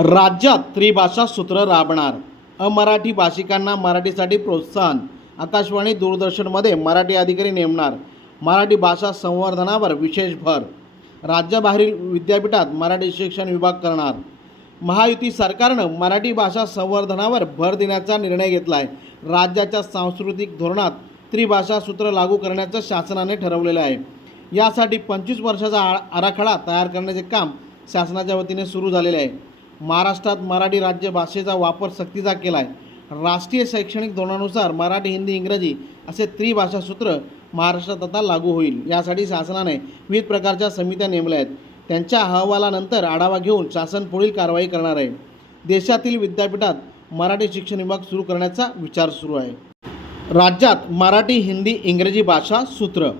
राज्यात त्रिभाषा सूत्र राबणार. अमराठी भाषिकांना मराठीसाठी प्रोत्साहन. आकाशवाणी दूरदर्शनमध्ये मराठी अधिकारी नेमणार. मराठी भाषा संवर्धनावर विशेष भर. राज्याबाहेरील विद्यापीठात मराठी शिक्षण विभाग करणार. महायुती सरकारनं मराठी भाषा संवर्धनावर भर देण्याचा निर्णय घेतला आहे राज्याच्या सांस्कृतिक धोरणात त्रिभाषा सूत्र लागू करण्याचं शासनाने ठरवलेलं आहे. यासाठी पंचवीस वर्षाचा आ आराखडा तयार करण्याचे काम शासनाच्या वतीने सुरू झालेले आहे. महाराष्ट्रात मराठी राज्य भाषेचा वापर सक्तीचा केला आहे राष्ट्रीय शैक्षणिक धोरणानुसार मराठी हिंदी इंग्रजी असे त्रिभाषा सूत्र महाराष्ट्रात आता लागू होईल. यासाठी शासनाने विविध प्रकारच्या समित्या नेमल्या आहेत. त्यांच्या अहवालानंतर आढावा घेऊन शासन पुढील कारवाई करणार आहे. देशातील विद्यापीठात मराठी शिक्षण विभाग सुरू करण्याचा विचार सुरू आहे. राज्यात मराठी हिंदी इंग्रजी भाषा सूत्र